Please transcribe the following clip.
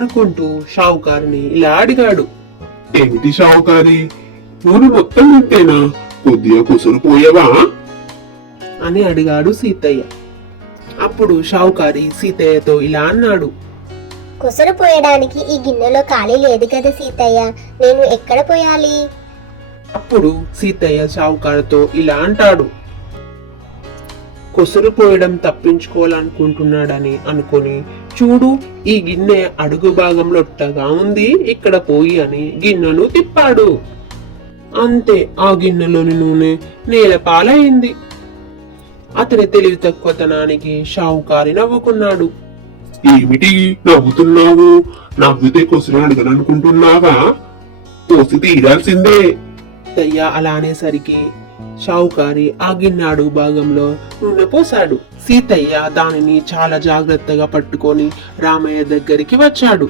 అనుకుంటూ షావుకారుని ఇలా అడిగాడు. ఏమిటి షావుకారి, నూనె మొత్తం ఇంతేనా? కొద్దిగా కుసురు పోయావా? అని అడిగాడు సీతయ్య. అప్పుడు షావుకారి సీతయ్యతో ఇలా అన్నాడు. కుసరు పోయడానికి ఈ గిన్నెలో ఖాళీ లేదు కదా సీతయ్య, నేను ఎక్కడ పోయాలి? అప్పుడు సీతయ్య షావుకారుతో ఇలా అంటాడు. కొసరు పోయడం తప్పించుకోవాలనుకుంటున్నాడని అనుకొని, చూడు ఈ గిన్నె అడుగు భాగంలో ఒట్టగా ఉంది, ఇక్కడ పోయి అని గిన్నెను తిప్పాడు. అంతే, ఆ గిన్నెలోని నూనె నేల పాలైంది. అతని తెలివి తక్కువతనానికి షావుకారి నవ్వుకున్నాడు. ఏమిటి నవ్వుతున్నావు? నవ్వుతే కుసురు అడగననుకుంటున్నావా? పోసి తీరాల్సిందే. సీతయ్య అలా అనేసరికి షావుకారి ఆ గిన్నె అడుగు భాగంలో నూనె పోశాడు. సీతయ్య దానిని చాలా జాగ్రత్తగా పట్టుకొని రామయ్య దగ్గరికి వచ్చాడు.